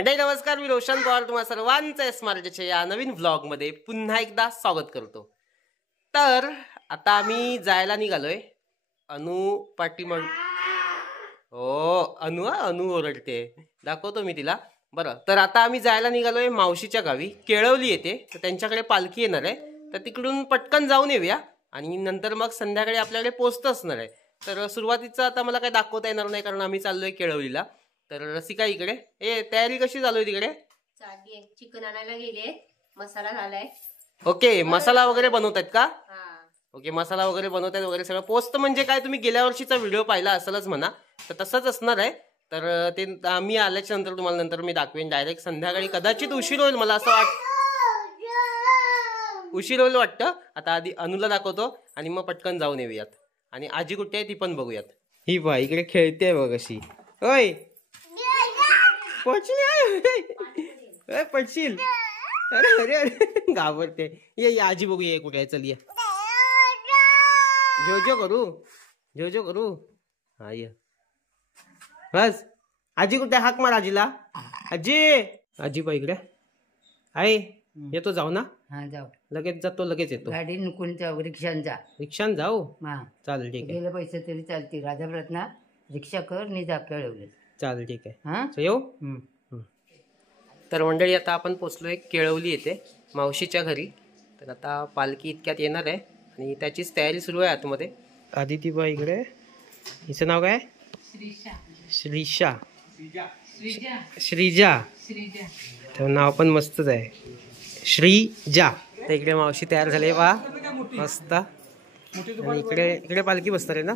मंडळी नमस्कार, मी रोशन पवार तुम्हा सर्वांचं स्मार्टच्या या नवीन व्लॉगमध्ये पुन्हा एकदा स्वागत करतो. तर आता आम्ही जायला निघालोय. अनु पाटीमळ हो अनु ओरडते, दाखवतो मी तिला. बरं, तर आता आम्ही जायला निघालोय मावशीच्या गावी. केळवली येते, तर त्यांच्याकडे पालखी येणार आहे. तर तिकडून पटकन जाऊन येऊया आणि नंतर मग संध्याकाळी आपल्याकडे पोचत असणार आहे. तर सुरुवातीचं आता मला काय दाखवता येणार नाही कारण आम्ही चाललोय केळवलीला. तर रसिका इकडे तयारी कशी चालू आहे तिकडे? चिकन आणायला गेले, मसाला झालाय. ओके, मसाला वगैरे बनवतायत का? ओके, मसाला वगैरे बनवतायत वगैरे सगळं. पोस्ट म्हणजे काय, तुम्ही गेल्या वर्षीचा व्हिडिओ पाहिला असेलच म्हणा, तर तसंच असणार आहे. तर ते मी आल्याच्या नंतर तुम्हाला नंतर मी दाखवेन. डायरेक्ट संध्याकाळी कदाचित उशीर होईल, मला असं उशीर होईल वाटतं. आता आधी अनुला दाखवतो आणि मग पटकन जाऊन येऊयात. आणि आजी कुठे आहे ती पण बघूयात. ही बा इकडे खेळते बघ अशी. ओय पडशील. अरे अरे अरे घाबरते. ये आजी बघू, ये कुठे आहे, चल ये. झो झो करू. हा ये बस. आजी कुठे? हाक मार आजीला. आजी बा इकडे आहे. येतो, जाऊ ना? हा जाऊ, लगेच जातो, लगेच येतो. गाडी नुकून जाऊ, रिक्षान जाऊ. हा चालेल, ठीक आहे. गेले पैसे तरी चालतील. राजापुरात ना रिक्षा कर नि जा केळवले. चालेल, ठीक आहे. हा येऊ. तर मंडळी आता आपण पोचलोय केळवली येते मावशीच्या घरी. तर आता पालखी इतक्यात येणार आहे आणि त्याचीच तयारी सुरू आहे आतमध्ये. आदितीबा इकडे. हिचं नाव काय? श्रीजा. तर नाव पण मस्तच आहे, श्रीजा. तर इकडे मावशी तयार झाले वा मस्त. आणि इकडे पालखी बसणार आहे ना.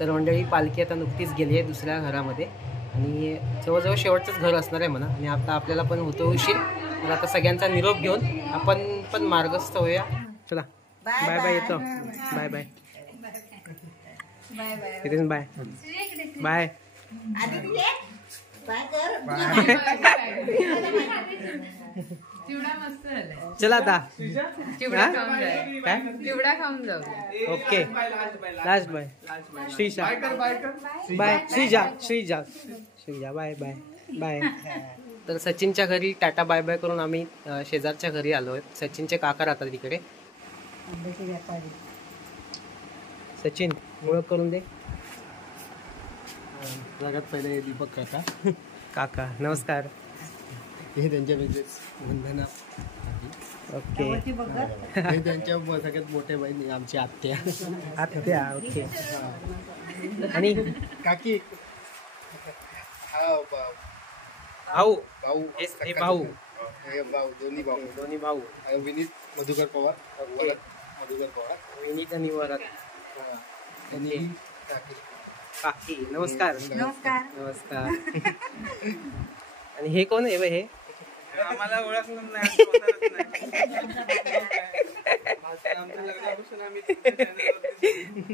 तर मंडळी पालखी आता नुकतीच गेली आहे दुसऱ्या घरामध्ये आणि जवळजवळ शेवटचंच घर असणार आहे म्हणा. आणि आता आपल्याला पण होतो उशीर, तर आता सगळ्यांचा निरोप घेऊन आपण पण मार्गस्थ होऊया. चला बाय बाय. येतो. Bye bye. Bye bye. चला आता चिवडा खाऊन जाऊ. Okay last bye. Shreeja bye. Shreeja bye bye bye. तर सचिनच्या घरी टाटा बाय बाय करून आम्ही शेजारच्या घरी आलो आहे. सचिनचे काका राहतात तिकडे. सचिन ओळख करून दे. सगळ्यात पहिले दीपक काका. काका नमस्कार. हे त्यांच्या वेगळेच वंदना. ओके. हे त्यांच्या सगळ्यात मोठे बहीण आमची आत्या. ओके. आणि काकी. भाऊ. भाऊ. हे भाऊ. हे भाऊ. दोन्ही भाऊ. विनीत मधुकर पवार. मधुकर पवार. विनीत आणि वरात. आणि काकी नमस्कार. नमस्कार. आणि हे कोण आहे हे? आम्हाला ओळखलं नाही.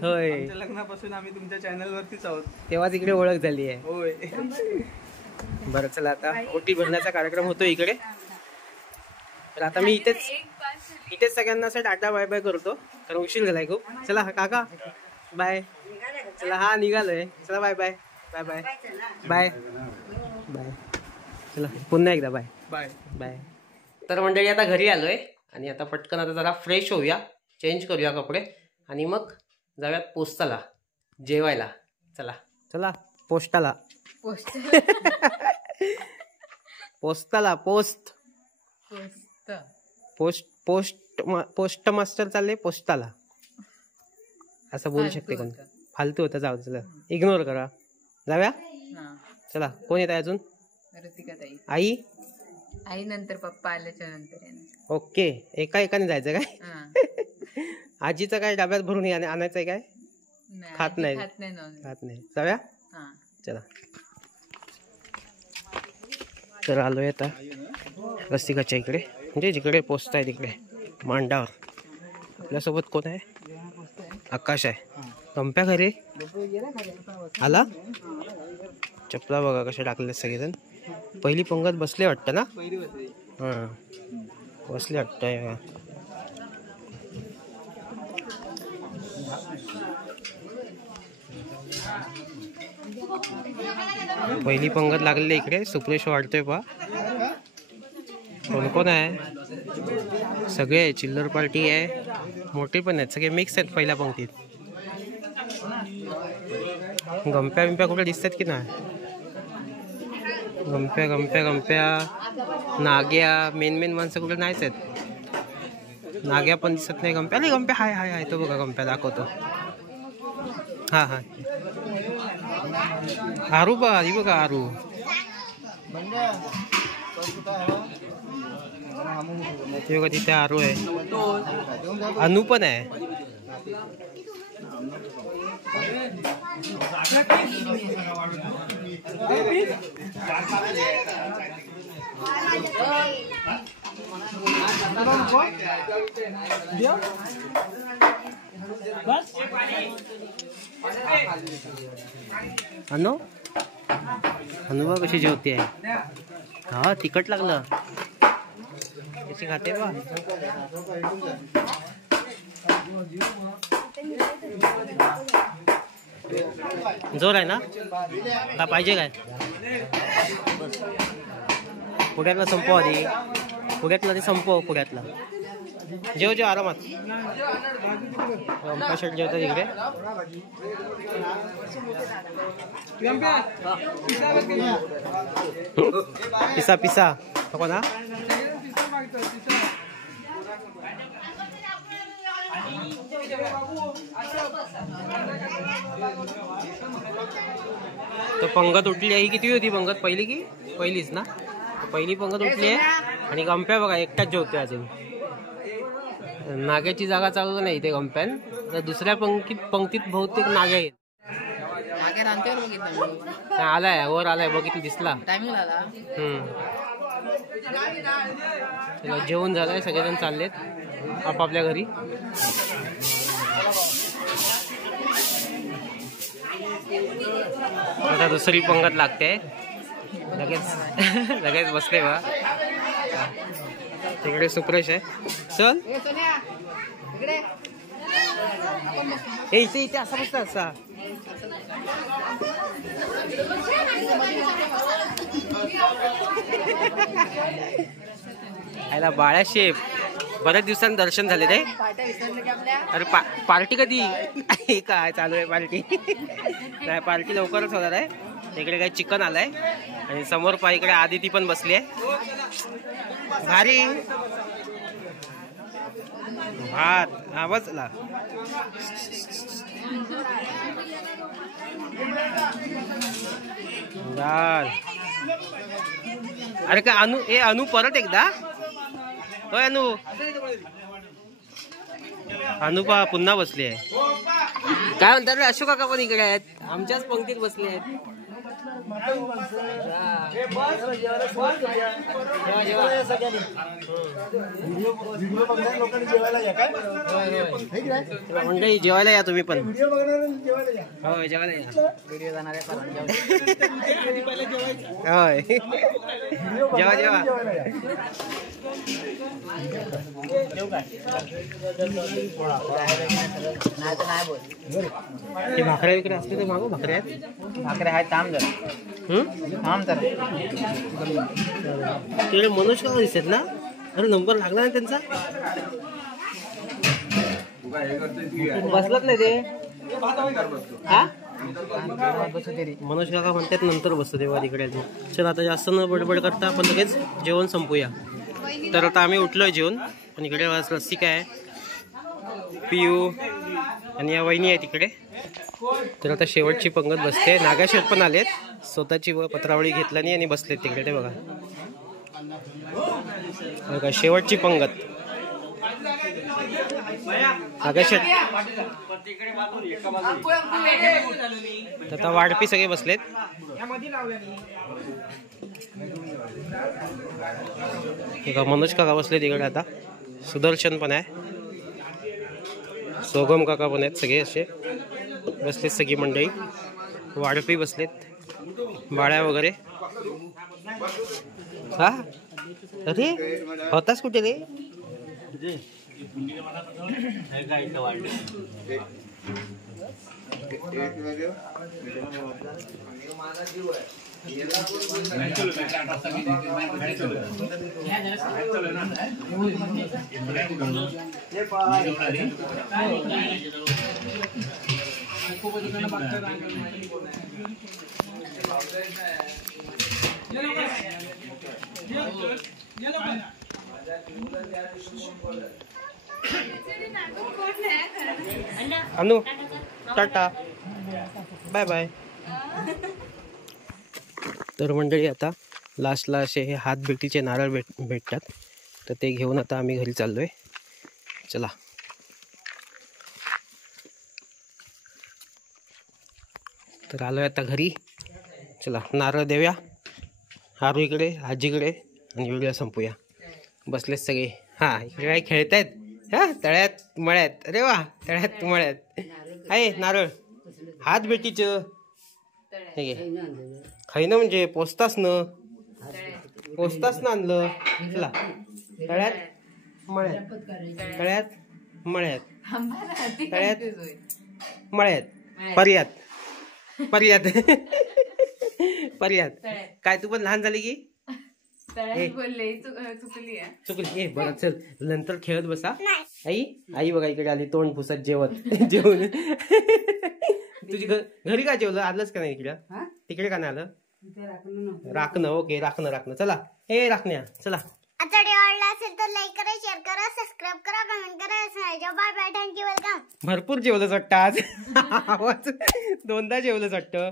होय, आमच्या लग्नापासून आम्ही तुमच्या चॅनल वरतीच आहोत. तेव्हा तिकडे ओळख झाली आहे. होय. बरं चला आता ओटी भरण्याचा कार्यक्रम होतो इकडे. तर आता मी इथेच सगळ्यांना असं टाटा बाय बाय करतो कारण उशीर झालाय खूप. चला काका बाय. चला हा निघालोय. चला bye bye bye bye bye bye. चला पुन्हा एकदा बाय बाय बाय. तर मंडळी आता घरी आलोय आणि आता पटकन आता जरा फ्रेश होऊया, चेंज करूया कपडे आणि मग जाऊयात पोस्टाला जेवायला. चला चला पोस्टाला. पोस्टाला post post post post master चालले पोस्टाला असं बोलू शकते कोण? फालतू होतं. जाऊ चला इग्नोर करा. जाऊया. चला कोण येत आहे अजून? आई. आई नंतर पप्पा आल्याच्या नंतर. ओके. एका एकाने जायचं काय? आजीचं काय डब्यात भरून आणायचंय काय? खात नाही. जाऊया. चला. तर आलोय आता रस्तिकाच्या इकडे, म्हणजे जिकडे पोचत आहे तिकडे मांडावर. आपल्यासोबत कोण आहे? आकाश आहे. कंप्या घरी आला. चपला बघा कशा टाकले सगळेजण. पहिली पंगत बसले वाटतं ना? हां बसले वाटतं. पहिली पंगत लागलेली इकडे. सुप्रेश वाढतोय पा. कोण कोण आहे? सगळे चिल्लर पार्टी आहे, मोठे पण आहेत, सगळे मिक्स आहेत पहिल्या पंक्तीत. गंप्या बिंप्या कुठे दिसतात की नाही? गंप्या गंप्या गंप्या नाग्या मेन माणसं कुठे नाहीच आहेत. नाग्या पण दिसत नाही. गंप्या नाही. गंप्या हाय हाय हाय तो बघा. गंप्या दाखवतो. हा हा आरू बघा. ही बघा आरू. ते बघा तिथे आरू आहे. अनु पण आहे. अनु बघ कशी जेवते आहे. हा तिखट लागलं. कशी खाते बा. जोर आहे ना? का पाहिजे काय? पुढ्यातला संपव आधी. पुढ्यातला ते संपव. पुढ्यातला जेव जेव आरामात. शर्ट जेवतात इकडे. पिसा पिसा नको ना. तर पंगत उठली आहे. किती होती पंगत? पहिली की पहिलीच ना? पहिली पंगत उठली आहे आणि गंप्या बघा एकटाच जेवतोय अजून. नाग्याची जागा चालू नाही इथे गंप्यान. तर दुसऱ्या पंक्तीत बहुतेक नाग्या आहेत. आलाय वर आलाय बघितलं दिसला. टायमिंग आला. चला, जेवण झालंय, सगळेजण चाललेत आपापल्या घरी. आता दुसरी पंगत लागते. लगेच बसले बा. तिकडे सुप्रेश आहे. चल इथे असा बसता असा. आयला बाळ्या शेप, बऱ्याच दिवसांनी दर्शन झाले रे. अरे पार्टी कधी काय चालू आहे पार्टी? नाही, पार्टी लवकरच होणार आहे. इकडे काही चिकन आलंय आणि समोर इकडे आदिती पण बसली आहे. भारी भात आवाज ला. दाल. अरे का अनु परत एकदा. होय अनु पुन्हा बसली आहे. काय म्हणतात रे, अशोक काका पण इकडे आहेत, आमच्याच पंक्तीत बसले आहेत. मंडळी जेवायला या तुम्ही पण. होय जेवायला या. होय जेवा. भाकऱ्या इकडे असते ते मागो. भाकऱ्या आहेत. थांब जरा. तिकडे मनोज काका दिसत ना. अरे नंबर लागला ना त्यांचा. बसलाच नाही ते. हा मनोज काका म्हणतात नंतर बसतो तेव्हा तिकडे. चल आता जास्त न बडबड करता आपण लगेच जेवण संपूया. तर आता आम्ही उठलोय जेवण. पण इकडे रसिका आहे, पियू आणि या वहिनी आहे तिकडे. तर आता शेवटची पंगत बसते. नागाशेठ पण आलेत, स्वतःची पत्रावळी घेतला नाही आणि बसलेत तिकडे. ते बघा शेवटची पंगत. नागाशेठ आता वाढपी सगळे बसलेत. मनोज काका बसले तिकडे. आता सुदर्शन पण आहे, सोगम काका पण आहेत. सगळे असे बसलेत सगळी मंडळी. वाढपी बसलेत, बाळ्या वगैरे. हा अरे होतास कुठे रे? अनु टाटा बाय बाय. तर मंडळी आता लास्टला असे हे हात भेटीचे नारळ भेटतात. तर ते घेऊन आता आम्ही घरी चाललोय. चला तर आलोय आता घरी. चला नारळ देऊया हारू इकडे, आजीकडे आणि व्हिडिओ संपूया. बसलेत सगळे. हा इकडे काय खेळतायत. हा तळ्यात मळ्यात. अरे वा तळ्यात मळ्यात आहे नारळ. हात भेटीच खाईन म्हणजे पोचताच न आणलं. चला तळ्यात मळ्यात, तळ्यात मळ्यात, तळ्यात मळ्यात, पर्यात काय तू पण लहान झाली की चुकली. बरं चल नंतर खेळत बसा. आई बघा इकडे आली तोंड पुसत जेवण. तुझी घरी काय जेवलं? आलंच का नाही इकडं? तिकडे का नाही आलं? राखणं. ओके राखणं. चला हे राखण्या चला. आवडला असेल तर लाईक करा, शेअर करा, सबस्क्राईब करा, कमेंट करा. Bye bye. थँक्यू. वेलकम. भरपूर जेवलंच वाटतं आज. आवाज दोनदा जेवलंच वाटतं.